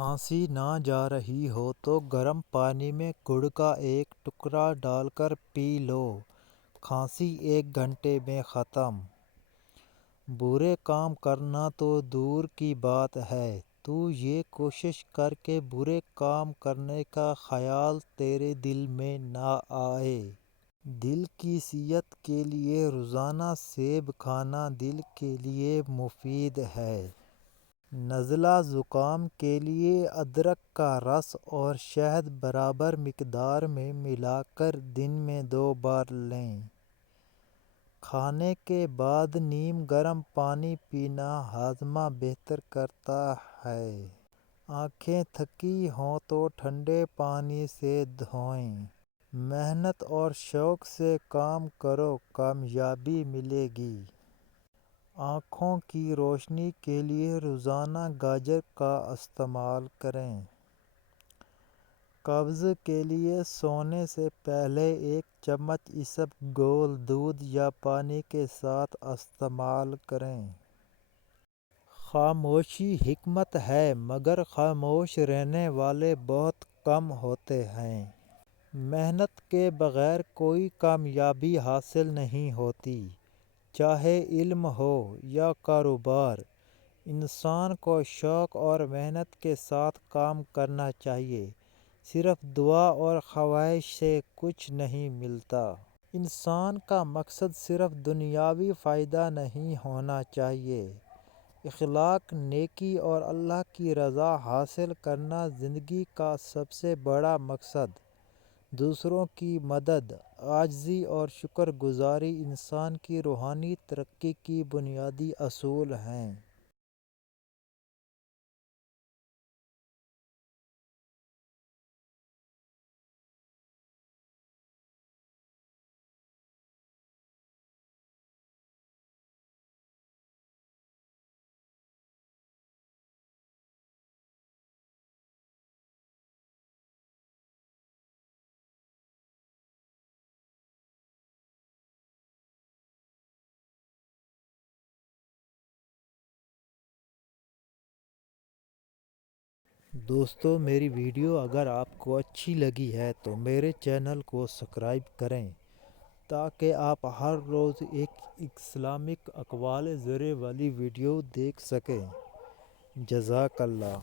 کھانسی نہ جا رہی ہو تو گرم پانی میں گڑ کا ایک ٹکڑا ڈال کر پی لو، کھانسی 1 گھنٹے میں ختم۔ برے کام کرنا تو دور کی بات ہے، تو یہ کوشش کر کہ برے کام کرنے کا خیال تیرے دل میں نہ آئے۔ دل کی صحت کے لیے روزانہ سیب کھانا دل کے لیے مفید ہے۔ نزلہ زکام کے لیے ادرک کا رس اور شہد برابر مقدار میں ملا کر دن میں 2 بار لیں۔ کھانے کے بعد نیم گرم پانی پینا ہاضمہ بہتر کرتا ہے۔ آنکھیں تھکی ہوں تو ٹھنڈے پانی سے دھوئیں۔ محنت اور شوق سے کام کرو، کامیابی ملے گی۔ آنکھوں کی روشنی کے لیے روزانہ گاجر کا استعمال کریں۔ قبض کے لیے سونے سے پہلے 1 چمچ اسبگول دودھ یا پانی کے ساتھ استعمال کریں۔ خاموشی حکمت ہے مگر خاموش رہنے والے بہت کم ہوتے ہیں۔ محنت کے بغیر کوئی کامیابی حاصل نہیں ہوتی، چاہے علم ہو یا کاروبار۔ انسان کو شوق اور محنت کے ساتھ کام کرنا چاہیے، صرف دعا اور خواہش سے کچھ نہیں ملتا۔ انسان کا مقصد صرف دنیاوی فائدہ نہیں ہونا چاہیے۔ اخلاق، نیکی اور اللہ کی رضا حاصل کرنا زندگی کا سب سے بڑا مقصد۔ دوسروں کی مدد، عاجزی اور شکر گزاری انسان کی روحانی ترقی کی بنیادی اصول ہیں۔ دوستو، میری ویڈیو اگر آپ کو اچھی لگی ہے تو میرے چینل کو سبسکرائب کریں تاکہ آپ ہر روز ایک اسلامک اقوال زرع والی ویڈیو دیکھ سکیں۔ جزاک اللہ۔